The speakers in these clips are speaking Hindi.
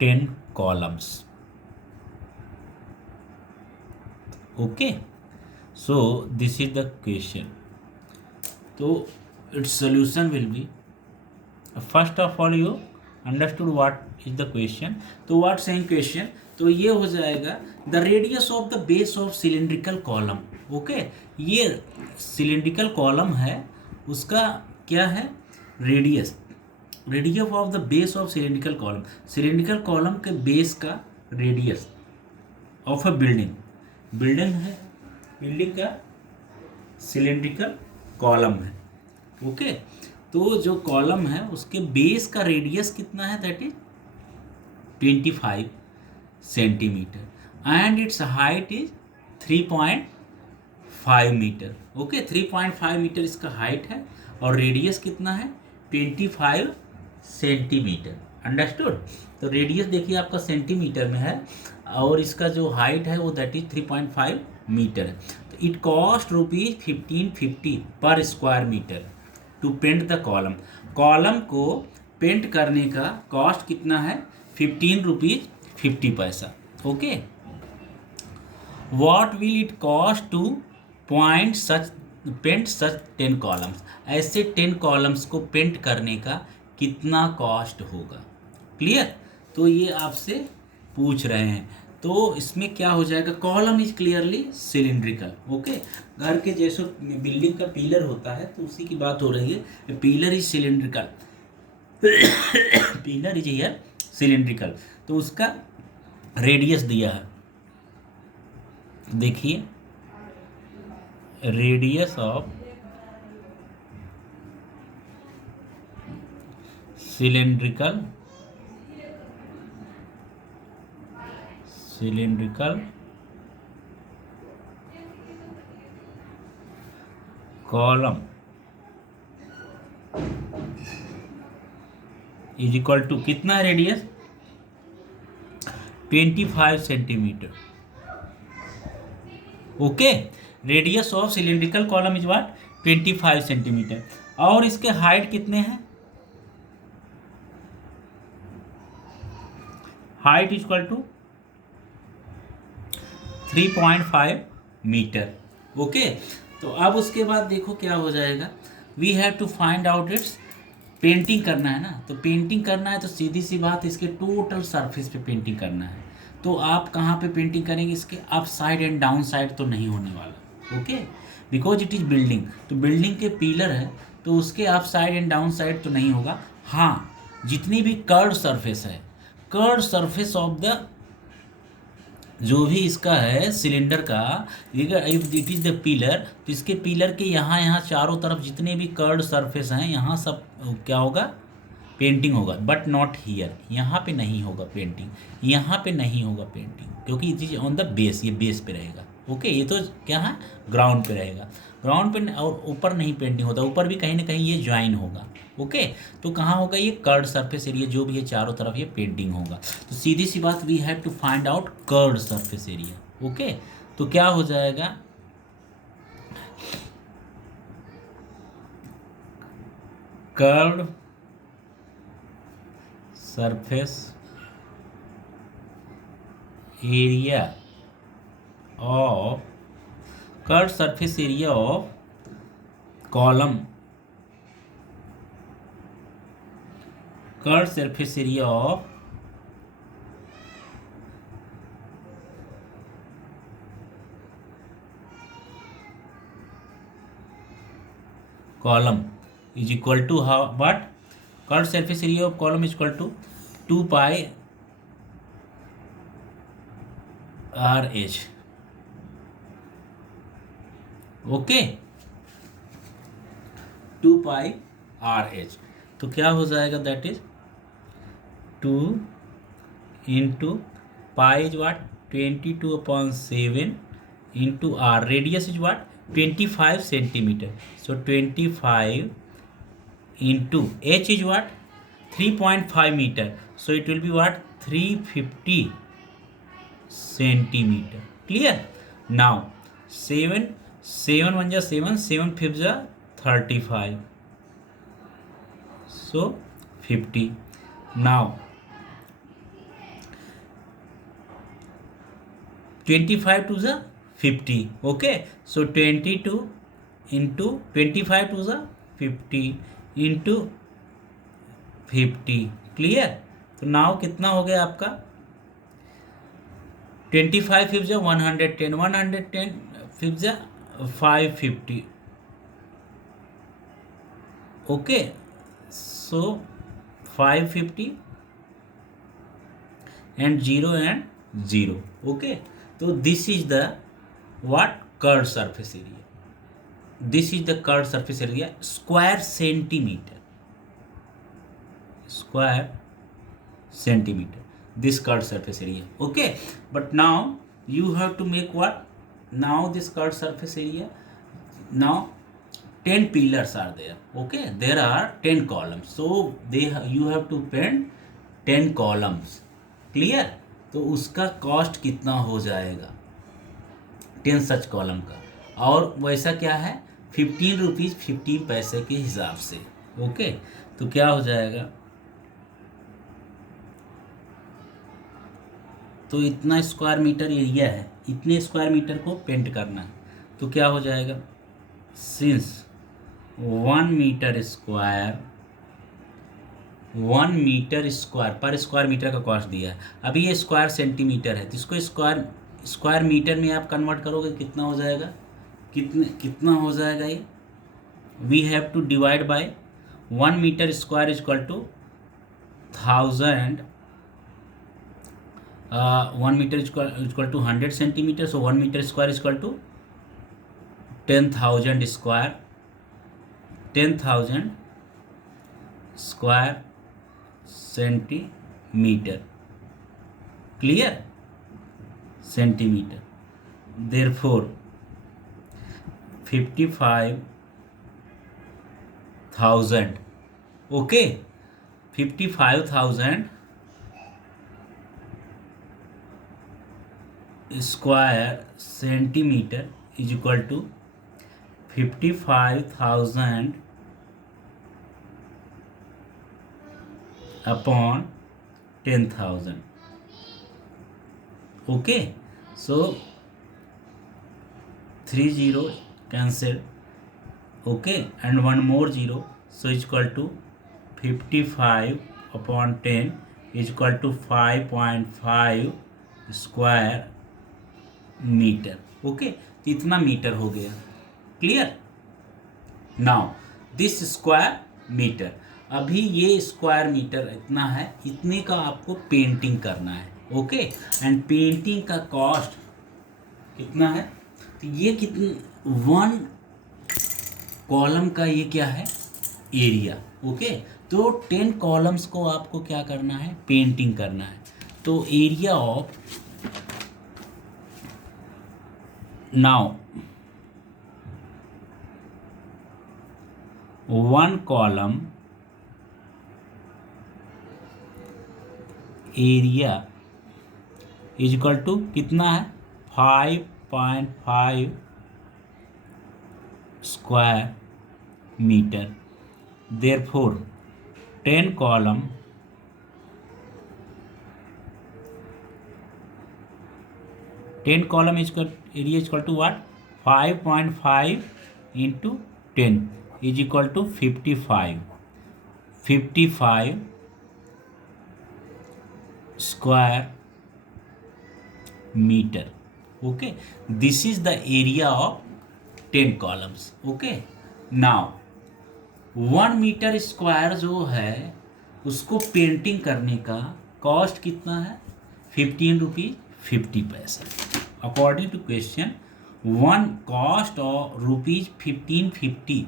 10 columns. Okay, so this is the question. So its solution will be, first of all you understood what is the question. तो what saying question, तो ये हो जाएगा the radius of the base of cylindrical column. Okay, ये सिलेंड्रिकल कॉलम है, उसका क्या है radius. Radius of the base of cylindrical column, cylindrical column के बेस का radius of a building. Building है, बिल्डिंग का सिलेंड्रिकल कॉलम है. ओके, तो जो कॉलम है उसके बेस का रेडियस कितना है, that is 25 centimetre and its height is 3.5 metre. Okay, 3.5 metre इसका हाइट है और रेडियस कितना है 25 सेंटीमीटर. अंडरस्टूड. तो रेडियस देखिए आपका सेंटीमीटर में है और इसका जो हाइट है वो दैट इज 3.5 मीटर है. तो इट कॉस्ट रुपीज 1550 पर square metre to paint the column. Column को पेंट करने का कॉस्ट कितना है 15 रुपीज 50 पैसा. Okay, what will it cost to paint such 10 columns. ऐसे 10 कॉलम्स को पेंट करने का कितना कॉस्ट होगा. क्लियर. तो ये आपसे पूछ रहे हैं. तो इसमें क्या हो जाएगा, column is clearly cylindrical. Okay, घर के जैसे बिल्डिंग का पिलर होता है तो उसी की बात हो रही है. Pillar is cylindrical, pillar is here cylindrical. तो उसका रेडियस दिया है, देखिए radius of cylindrical column is equal to कितना radius 25 centimetre. Okay, radius of cylindrical column is what 25 centimetre. और इसके हाइट कितने हैं, height is equal to 3.5 metre. Okay, तो अब उसके बाद देखो क्या हो जाएगा, we have to find out it's. Painting करना है ना, तो पेंटिंग करना है तो सीधी सी बात इसके टोटल सरफेस पे पेंटिंग करना है. तो आप कहाँ पे पेंटिंग करेंगे, इसके up side and down side तो नहीं होने वाला. Okay, because it is building, तो बिल्डिंग के पिलर है तो उसके up side and down side तो नहीं होगा. हाँ, जितनी भी कर्व सरफेस है, कर्व सरफेस ऑफ द जो भी इसका है सिलेंडर का, if it is the pillar, तो इसके पिलर के यहाँ यहाँ चारों तरफ जितने भी कर्व सरफेस हैं यहाँ सब क्या होगा पेंटिंग होगा. बट नॉट हियर, यहाँ पे नहीं होगा पेंटिंग, यहाँ पे नहीं होगा पेंटिंग क्योंकि it is on the base, ये बेस पे रहेगा. ओके, ये तो क्या है ग्राउंड पे रहेगा, ग्राउंड पे और ऊपर नहीं पेंटिंग होता, ऊपर भी कहीं ना कहीं ये ज्वाइन होगा. ओके, तो कहाँ होगा ये कर्ड सरफेस एरिया, जो भी है चारों तरफ ये पेंटिंग होगा. तो सीधी सी बात we have to find out curved surface area. Okay, तो क्या हो जाएगा curved surface area of curved surface area of column, curved surface area of column is equal to how what curved surface area of column is equal to 2 pi RH. Okay, 2 pi RH. तो क्या हो जाएगा that is 2 into pi is what 22/7 into R. Radius is what 25 centimetre. So 25 into h is what 3.5 meter. So it will be what 350 centimeter. Clear. Now 7 1 ja 7, 7 5 ja 35. So 50. Now 25 to the 50. Okay, so 22 into 25 to the 50 into 50. Clear? तो नाउ कितना हो गया आपका 25 फिफ्थ जा 110, 110 फिफ्थ जा 550. Okay, so 550 and 0 and 0. Okay, so this is the what curved surface area. This is the curved surface area, square centimeter. Square centimeter. This curved surface area. Okay, but now you have to make what? Now this curved surface area. Now 10 pillars are there. Okay, there are 10 columns. So you have to paint 10 columns. Clear? तो उसका कॉस्ट कितना हो जाएगा 10 सच कॉलम का, और वैसा क्या है 15 रुपीज़ 15 पैसे के हिसाब से. ओके, तो क्या हो जाएगा, तो इतना स्क्वायर मीटर एरिया है, इतने स्क्वायर मीटर को पेंट करना है, तो क्या हो जाएगा सिंस 1 मीटर स्क्वायर पर स्क्वायर मीटर का कॉस्ट दिया है. अभी ये स्क्वायर सेंटीमीटर है, तो इसको स्क्वायर मीटर में आप कन्वर्ट करोगे कितना हो जाएगा, कितना हो जाएगा ये, we have to divide by 1 metre square is equal to 1000, 1 metre equal to 100 centimetre. So 1 metre square is equal to 10,000 square, 10,000 square centimetre. Clear? Centimetre. Therefore 55,000. Okay, 55,000 square centimetre is equal to 55,000 upon 10,000. Okay, so 3 0 cancel. Okay, and one more 0, so is equal to 55 upon 10 is equal to 5.5 square metre. Okay, इतना मीटर हो गया. Clear? Now this square metre, अभी ये स्क्वायर मीटर इतना है, इतने का आपको पेंटिंग करना है. ओके, एंड पेंटिंग का कॉस्ट कितना है, तो ये कितने 1 कॉलम का ये क्या है एरिया. ओके, तो 10 कॉलम्स को आपको क्या करना है, पेंटिंग करना है. तो area of now 1 column area is equal to कितना है 5.5 square metre. Therefore 10 column area is equal to what 5.5 into 10 is equal to 55 square metre. Okay, this is the area of 10 columns. Okay, now 1 metre square जो है उसको पेंटिंग करने का कॉस्ट कितना है 15 रुपीज 50 पैसा. According to question 1 cost of rupees 1550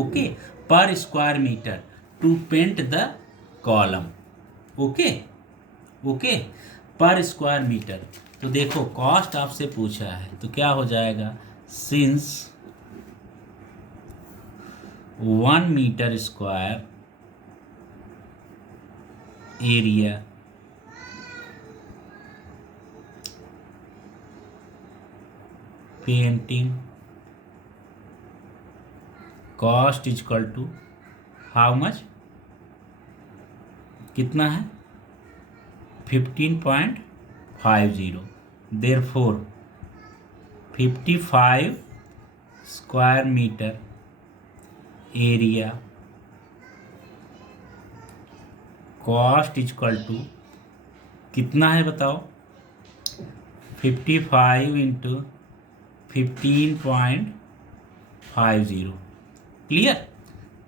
okay per square metre to paint the column. Okay okay, per square metre. तो देखो कॉस्ट आपसे पूछा है तो क्या हो जाएगा, since 1 metre square area painting cost is equal to how much, कितना है 15.50. Therefore 55 square metre area cost equal to कितना है बताओ, 55 इंटू 15.50। क्लियर।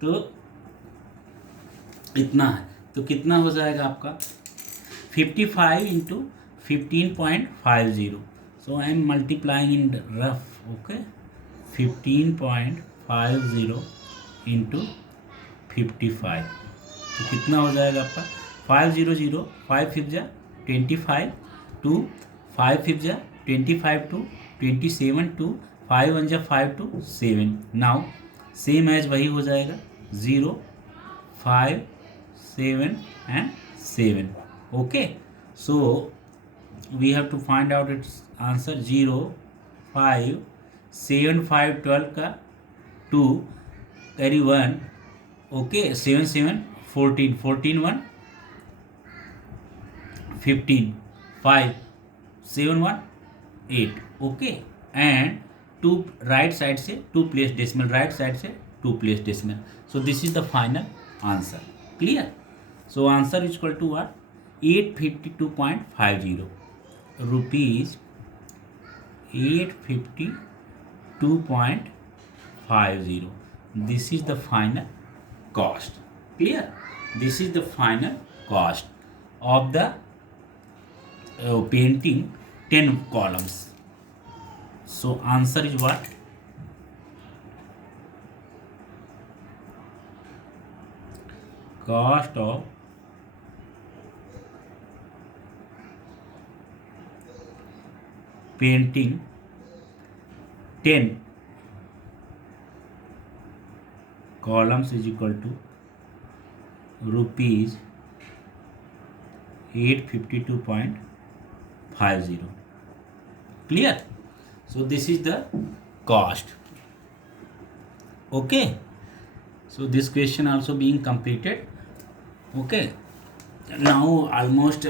तो इतना है, तो कितना हो जाएगा आपका 55 into 15.50। So I am multiplying in rough. Okay, 15.50 into 55, तो कितना हो जाएगा आपका 500, 5 फिफ्थ जा 25 टू 5 फिफ्थ जा 25 टू 27 टू 5 वन जा 5 टू 7। नाउ सेम एज वही हो जाएगा 0 5 7 and 7। Okay, so we have to find out its answer. 0 5 7 5 12 का 2 कैरी 1। ओके, 7 7 14 14 1 15 5 7 1 8। ओके, एंड 2 राइट साइड से 2 प्लेस डेसिमल, राइट साइड से 2 place decimal. So this is the final answer. Clear. So answer is equal to what, 852.50 rupees, 852.50। This is the final cost। Clear? This is the final cost of the painting 10 columns। So answer is what? Cost of painting 10 columns is equal to rupees 852.50। Clear? So this is the cost। Okay, so this question also being completed। Okay, now almost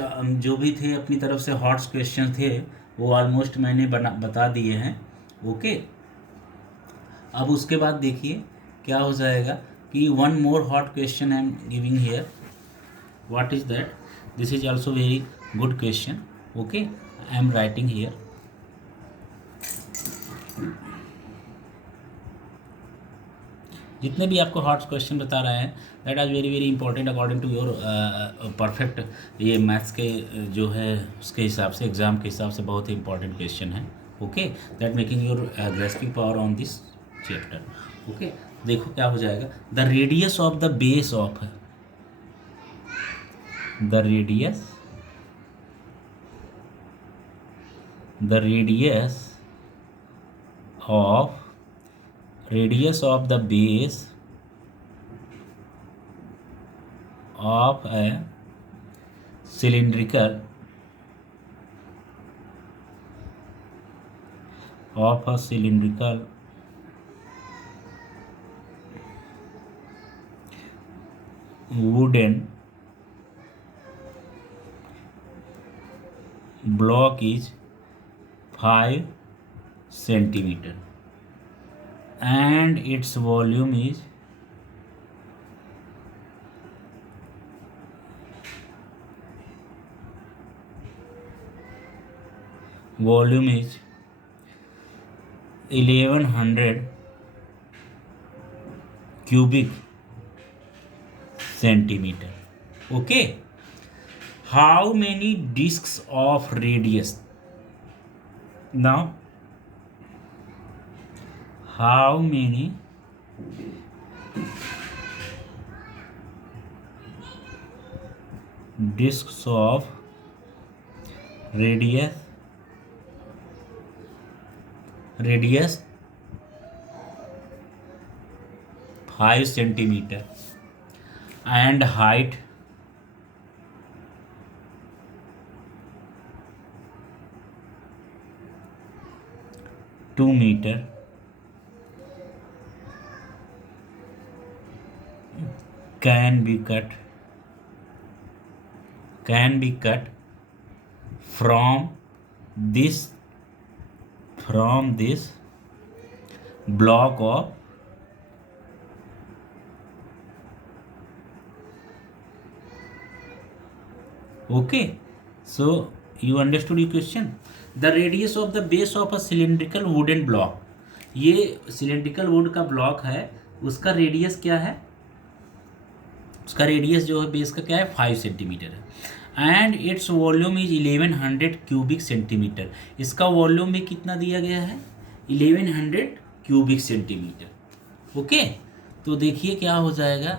जो भी थे अपनी तरफ से हॉट्स क्वेश्चन थे वो ऑलमोस्ट मैंने बता दिए हैं। ओके, अब उसके बाद देखिए क्या हो जाएगा कि one more hot question I am giving here. What is that? This is also very good question. Okay, I am writing here. जितने भी आपको हॉट क्वेश्चन बता रहे हैं that are very very important according to your perfect, ये मैथ्स के जो है उसके हिसाब से, एग्जाम के हिसाब से बहुत ही इंपॉर्टेंट क्वेश्चन है। Okay, that making your grasping power on this chapter. Okay, देखो क्या हो जाएगा। The radius of the base of, the radius of the base of a cylindrical wooden block is 5 centimeter and its volume is 1100 cubic centimeter। okay, how many discs of radius? Now how many discs of radius 5 centimeter and height 2 meter can be cut from this block of okay, so you understood your question. The radius of the base of a cylindrical wooden block, ये cylindrical wood का ब्लॉक है, उसका रेडियस क्या है, उसका रेडियस जो है बेस का क्या है 5 सेंटीमीटर है and its volume is 1100 cubic centimetre. इसका वॉल्यूम भी कितना दिया गया है 1100 क्यूबिक सेंटीमीटर। ओके, तो देखिए क्या हो जाएगा,